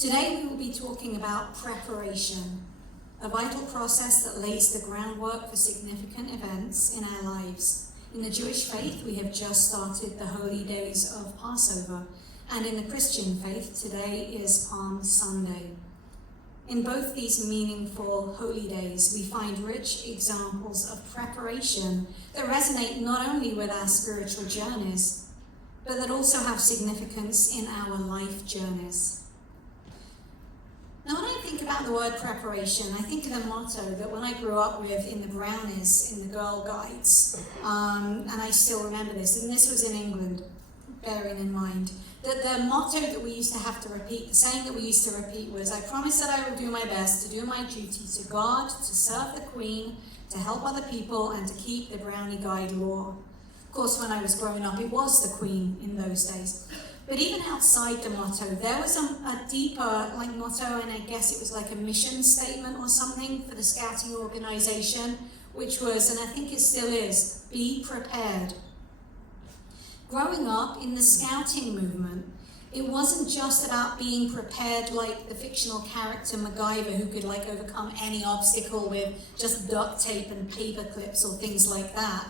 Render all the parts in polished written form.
Today we will be talking about preparation, a vital process that lays the groundwork for significant events in our lives. In the Jewish faith, we have just started the holy days of Passover, and in the Christian faith, today is Palm Sunday. In both these meaningful holy days, we find rich examples of preparation that resonate not only with our spiritual journeys, but that also have significance in our life journeys. Now, when I think about the word preparation, I think of the motto that when I grew up with in the brownies, in the Girl Guides, and I still remember this, and this was in England, bearing in mind, that the motto that we used to have to repeat, the saying that we used to repeat was, I promise that I will do my best to do my duty to God, to serve the Queen, to help other people, and to keep the Brownie Guide law. Of course, when I was growing up, it was the Queen in those days. But even outside the motto, there was a deeper motto, and I guess it was like a mission statement or something for the scouting organization, which was, and I think it still is, be prepared. Growing up in the scouting movement, it wasn't just about being prepared like the fictional character MacGyver who could overcome any obstacle with just duct tape and paper clips or things like that.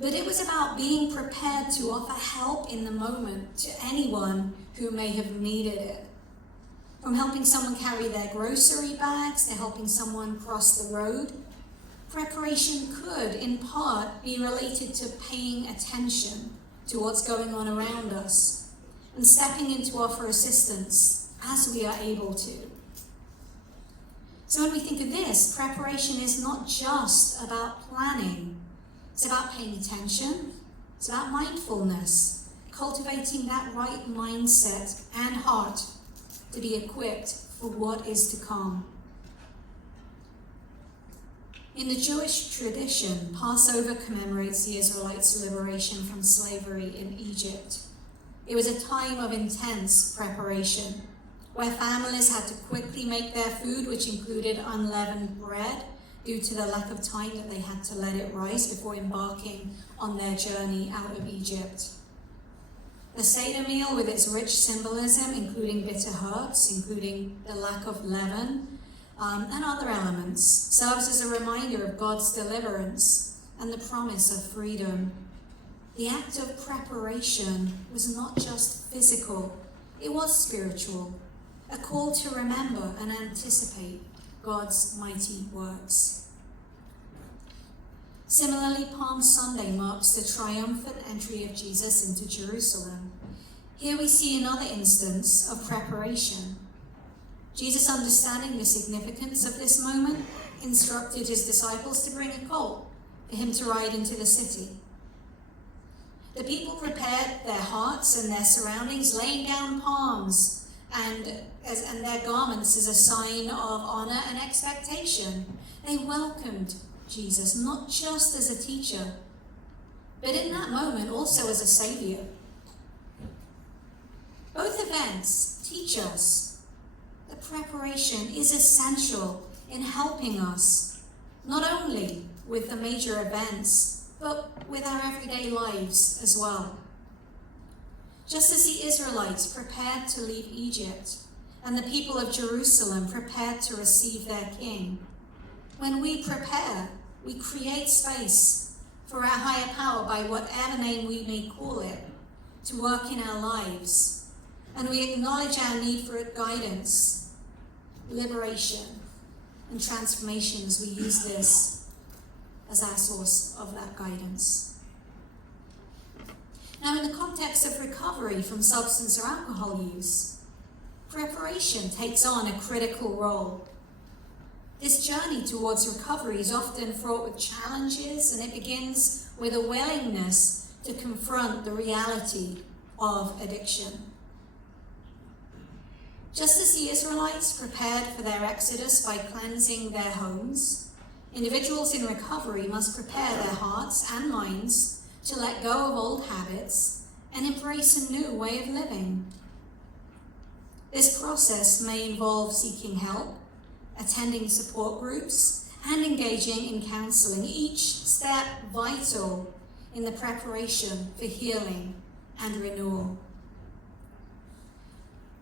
But it was about being prepared to offer help in the moment to anyone who may have needed it. From helping someone carry their grocery bags to helping someone cross the road, preparation could, in part, be related to paying attention to what's going on around us and stepping in to offer assistance as we are able to. So when we think of this, preparation is not just about planning. It's about paying attention. It's about mindfulness, cultivating that right mindset and heart to be equipped for what is to come. In the Jewish tradition, Passover commemorates the Israelites' liberation from slavery in Egypt. It was a time of intense preparation, where families had to quickly make their food, which included unleavened bread, due to the lack of time that they had to let it rise before embarking on their journey out of Egypt. The Seder meal, with its rich symbolism, including bitter herbs, including the lack of leaven, and other elements, serves as a reminder of God's deliverance and the promise of freedom. The act of preparation was not just physical, it was spiritual, a call to remember and anticipate God's mighty works. Similarly, Palm Sunday marks the triumphant entry of Jesus into Jerusalem. Here we see another instance of preparation. Jesus, understanding the significance of this moment, instructed his disciples to bring a colt for him to ride into the city. The people prepared their hearts and their surroundings, laying down palms and their garments as a sign of honor and expectation. They welcomed Jesus, not just as a teacher, but in that moment also as a savior. Both events teach us that preparation is essential in helping us, not only with the major events, but with our everyday lives as well. Just as the Israelites prepared to leave Egypt and the people of Jerusalem prepared to receive their king, when we prepare, we create space for our higher power, by whatever name we may call it, to work in our lives. And we acknowledge our need for guidance, liberation, and transformation as we use this as our source of that guidance. Now, in the context of recovery from substance or alcohol use, preparation takes on a critical role. This journey towards recovery is often fraught with challenges, and it begins with a willingness to confront the reality of addiction. Just as the Israelites prepared for their exodus by cleansing their homes, individuals in recovery must prepare their hearts and minds to let go of old habits and embrace a new way of living. This process may involve seeking help, attending support groups, and engaging in counseling, each step vital in the preparation for healing and renewal.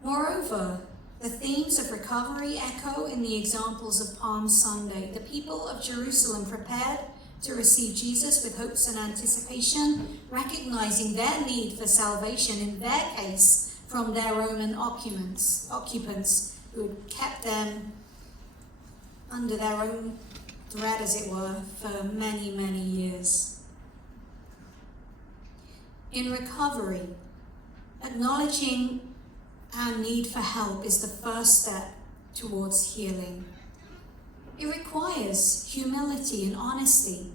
Moreover, The themes of recovery echo in the examples of Palm Sunday. The people of Jerusalem prepared to receive Jesus with hopes and anticipation, recognizing their need for salvation, in their case, from their Roman occupants who had kept them under their own thread, as it were, for many, many years. In recovery, acknowledging our need for help is the first step towards healing. It requires humility and honesty,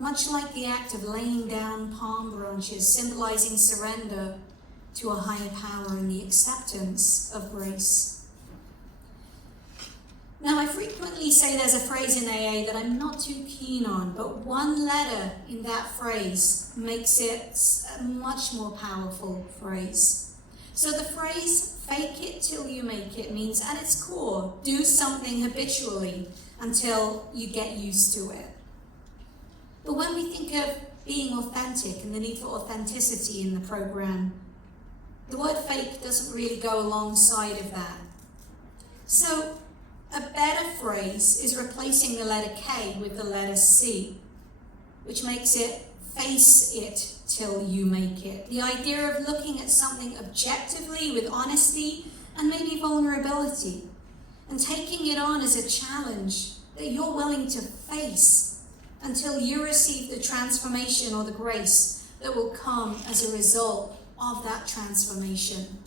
much like the act of laying down palm branches, symbolizing surrender to a higher power and the acceptance of grace. Now, I frequently say there's a phrase in AA that I'm not too keen on, but one letter in that phrase makes it a much more powerful phrase. So the phrase, fake it till you make it, means at its core, do something habitually until you get used to it. But when we think of being authentic and the need for authenticity in the program, the word fake doesn't really go alongside of that. So a better phrase is replacing the letter K with the letter C, which makes it face it till you make it. The idea of looking at something objectively with honesty and maybe vulnerability, and taking it on as a challenge that you're willing to face until you receive the transformation or the grace that will come as a result of that transformation.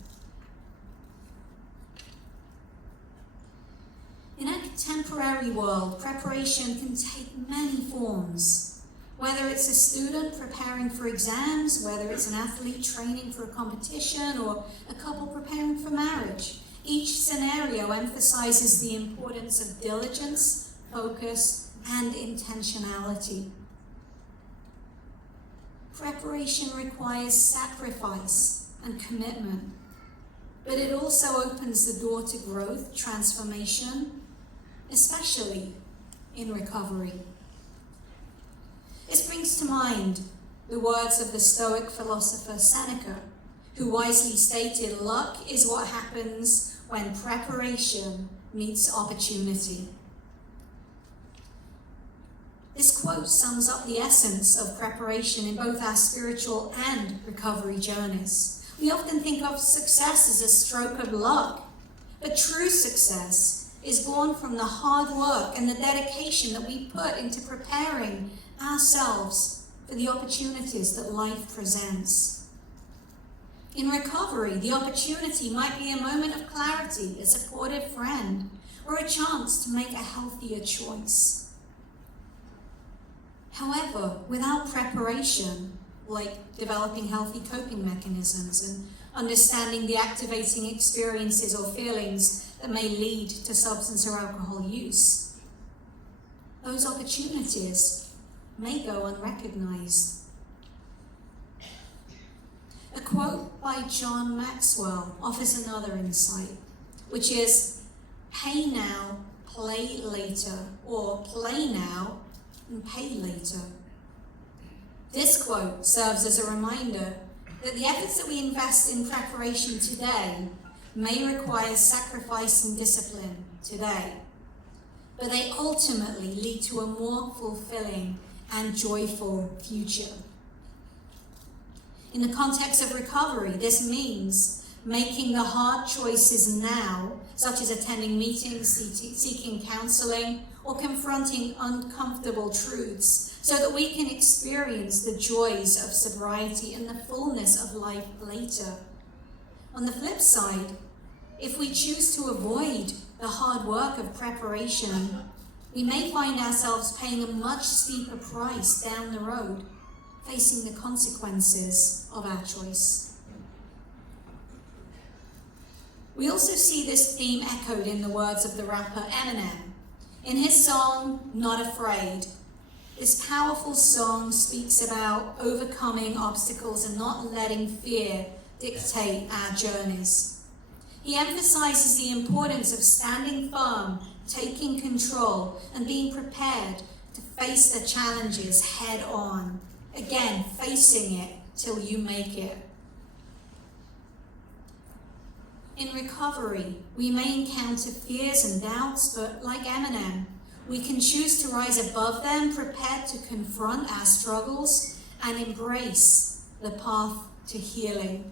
In a contemporary world, preparation can take many forms. Whether it's a student preparing for exams, whether it's an athlete training for a competition, or a couple preparing for marriage, each scenario emphasizes the importance of diligence, focus, and intentionality. Preparation requires sacrifice and commitment, but it also opens the door to growth, transformation, especially in recovery. This brings to mind the words of the Stoic philosopher Seneca, who wisely stated, "Luck is what happens when preparation meets opportunity." This quote sums up the essence of preparation in both our spiritual and recovery journeys. We often think of success as a stroke of luck, but true success is born from the hard work and the dedication that we put into preparing ourselves for the opportunities that life presents. In recovery, the opportunity might be a moment of clarity, a supportive friend, or a chance to make a healthier choice. However, without preparation, like developing healthy coping mechanisms and understanding the activating experiences or feelings that may lead to substance or alcohol use, those opportunities may go unrecognized. A quote by John Maxwell offers another insight, which is, "Pay now, play later," or "play now and pay later." This quote serves as a reminder that the efforts that we invest in preparation today may require sacrifice and discipline today, but they ultimately lead to a more fulfilling and joyful future. In the context of recovery, this means making the hard choices now, such as attending meetings, seeking counseling, or confronting uncomfortable truths, so that we can experience the joys of sobriety and the fullness of life later. On the flip side, if we choose to avoid the hard work of preparation, we may find ourselves paying a much steeper price down the road, facing the consequences of our choice. We also see this theme echoed in the words of the rapper Eminem. In his song, Not Afraid, this powerful song speaks about overcoming obstacles and not letting fear dictate our journeys. He emphasizes the importance of standing firm, taking control, and being prepared to face the challenges head on. Again, facing it till you make it. In recovery, we may encounter fears and doubts, but like Eminem, we can choose to rise above them, prepared to confront our struggles and embrace the path to healing.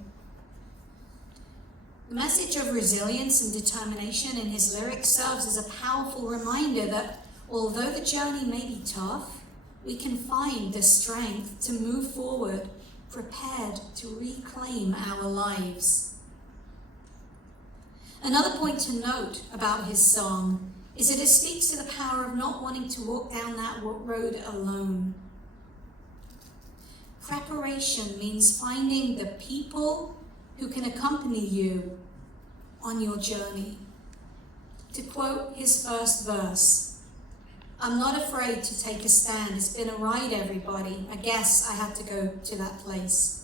The message of resilience and determination in his lyrics serves as a powerful reminder that although the journey may be tough, we can find the strength to move forward, prepared to reclaim our lives. Another point to note about his song is that it speaks to the power of not wanting to walk down that road alone. Preparation means finding the people who can accompany you on your journey. To quote his first verse, "I'm not afraid to take a stand. It's been a ride, everybody. I guess I have to go to that place.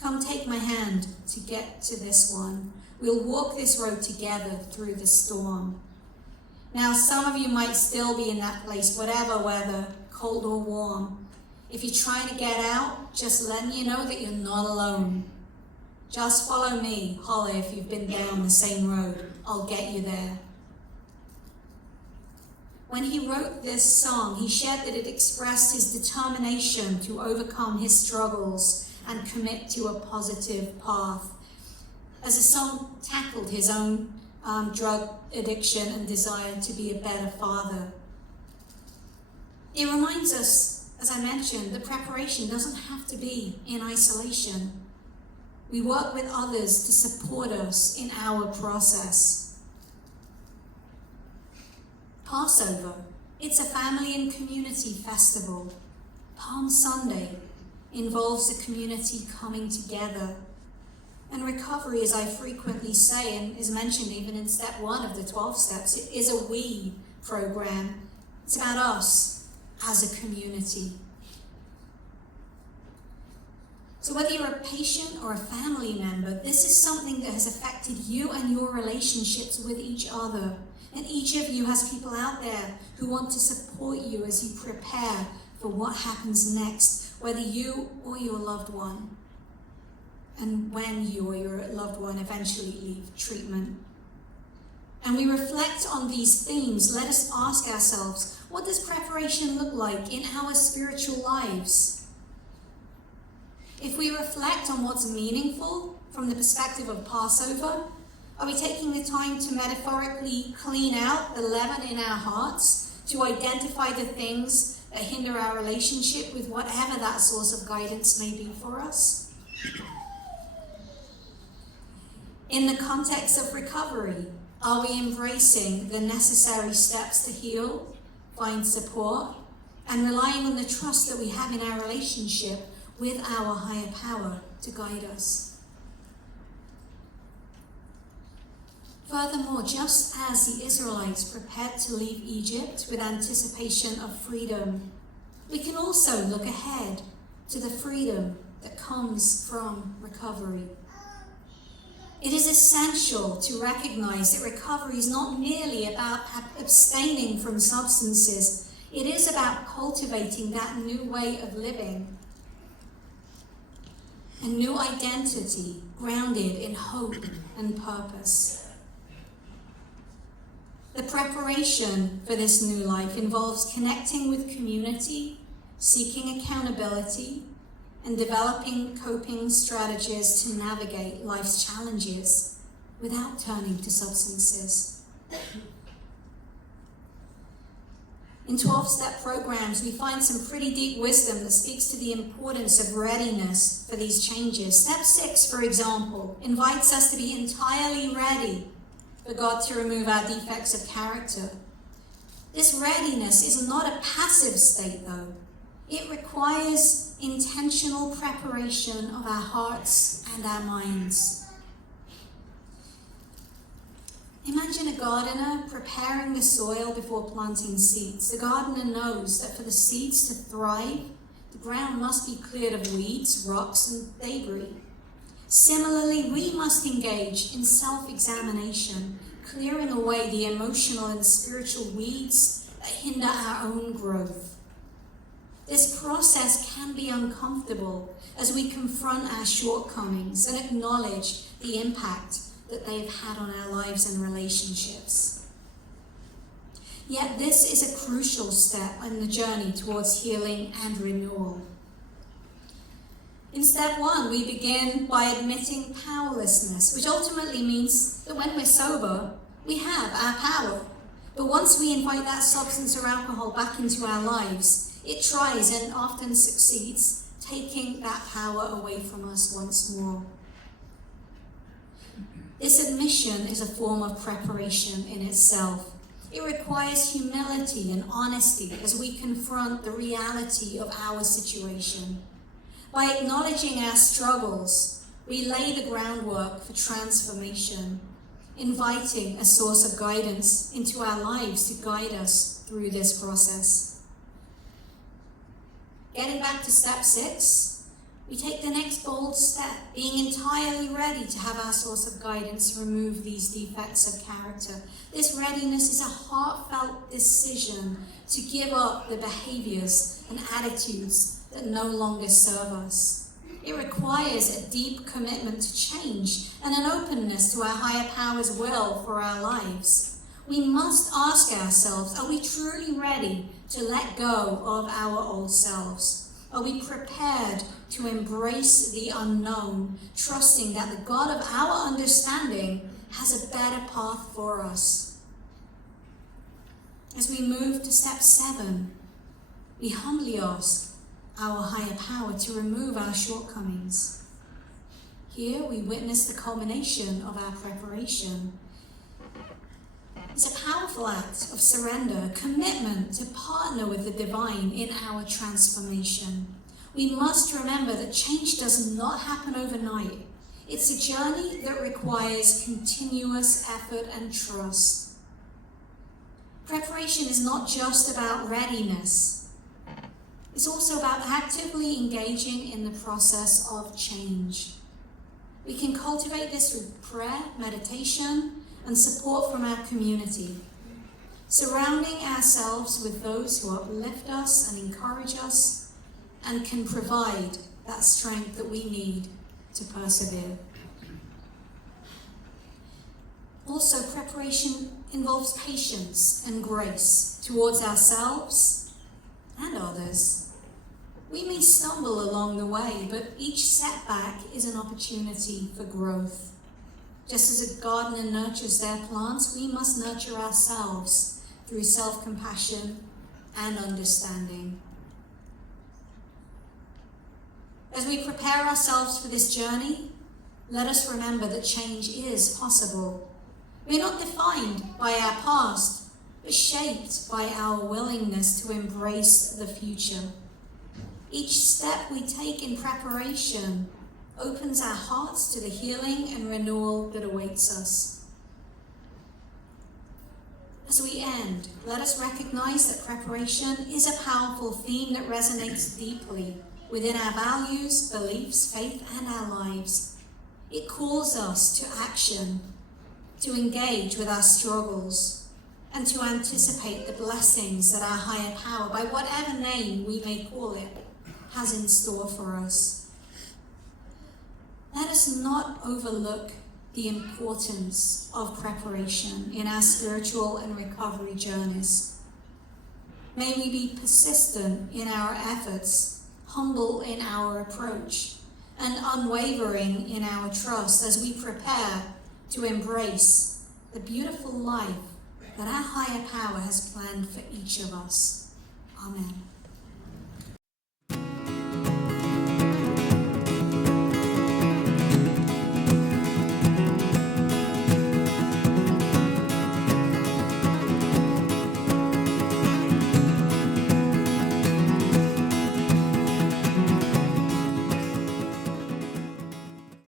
Come take my hand to get to this one. We'll walk this road together through the storm." Now, some of you might still be in that place, whatever weather, cold or warm. If you're trying to get out, just letting you know that you're not alone. Just follow me, holler if you've been down the same road. I'll get you there. When he wrote this song, he shared that it expressed his determination to overcome his struggles and commit to a positive path. As the song tackled his own drug addiction and desire to be a better father. It reminds us, as I mentioned, that preparation doesn't have to be in isolation. We work with others to support us in our process. Passover, it's a family and community festival. Palm Sunday involves the community coming together. And recovery, as I frequently say, and is mentioned even in step 1 of the 12 steps, it is a we program. It's about us as a community. So whether you're a patient or a family member, this is something that has affected you and your relationships with each other. And each of you has people out there who want to support you as you prepare for what happens next, whether you or your loved one, and when you or your loved one eventually leave treatment. And we reflect on these themes, let us ask ourselves, what does preparation look like in our spiritual lives? If we reflect on what's meaningful from the perspective of Passover, are we taking the time to metaphorically clean out the leaven in our hearts, to identify the things that hinder our relationship with whatever that source of guidance may be for us? In the context of recovery, are we embracing the necessary steps to heal, find support, and relying on the trust that we have in our relationship with our higher power to guide us? Furthermore, just as the Israelites prepared to leave Egypt with anticipation of freedom, we can also look ahead to the freedom that comes from recovery. It is essential to recognize that recovery is not merely about abstaining from substances. It is about cultivating that new way of living, a new identity grounded in hope and purpose. The preparation for this new life involves connecting with community, seeking accountability, and developing coping strategies to navigate life's challenges without turning to substances. In 12-step programs, we find some pretty deep wisdom that speaks to the importance of readiness for these changes. Step 6, for example, invites us to be entirely ready for God to remove our defects of character. This readiness is not a passive state, though. It requires intentional preparation of our hearts and our minds. Imagine a gardener preparing the soil before planting seeds. The gardener knows that for the seeds to thrive, the ground must be cleared of weeds, rocks, and debris. Similarly, we must engage in self-examination, clearing away the emotional and spiritual weeds that hinder our own growth. This process can be uncomfortable as we confront our shortcomings and acknowledge the impact that they've had on our lives and relationships. Yet this is a crucial step in the journey towards healing and renewal. In step 1, we begin by admitting powerlessness, which ultimately means that when we're sober, we have our power. But once we invite that substance or alcohol back into our lives, it tries and often succeeds, taking that power away from us once more. This admission is a form of preparation in itself. It requires humility and honesty as we confront the reality of our situation. By acknowledging our struggles, we lay the groundwork for transformation, inviting a source of guidance into our lives to guide us through this process. Getting back to step 6, we take the next bold step, being entirely ready to have our source of guidance remove these defects of character. This readiness is a heartfelt decision to give up the behaviors and attitudes that no longer serve us. It requires a deep commitment to change and an openness to our higher power's will for our lives. We must ask ourselves, are we truly ready to let go of our old selves? Are we prepared to embrace the unknown, trusting that the God of our understanding has a better path for us? As we move to step 7, we humbly ask our higher power to remove our shortcomings. Here we witness the culmination of our preparation. It's a powerful act of surrender, commitment to partner with the divine in our transformation. We must remember that change does not happen overnight. It's a journey that requires continuous effort and trust. Preparation is not just about readiness. It's also about actively engaging in the process of change. We can cultivate this through prayer, meditation, and support from our community, surrounding ourselves with those who uplift us and encourage us and can provide that strength that we need to persevere. Also, preparation involves patience and grace towards ourselves and others. We may stumble along the way, but each setback is an opportunity for growth. Just as a gardener nurtures their plants, we must nurture ourselves through self-compassion and understanding. As we prepare ourselves for this journey, let us remember that change is possible. We're not defined by our past, but shaped by our willingness to embrace the future. Each step we take in preparation opens our hearts to the healing and renewal that awaits us. As we end, let us recognize that preparation is a powerful theme that resonates deeply within our values, beliefs, faith, and our lives. It calls us to action, to engage with our struggles, and to anticipate the blessings that our higher power, by whatever name we may call it, has in store for us. Let us not overlook the importance of preparation in our spiritual and recovery journeys. May we be persistent in our efforts, humble in our approach, and unwavering in our trust as we prepare to embrace the beautiful life that our higher power has planned for each of us. Amen.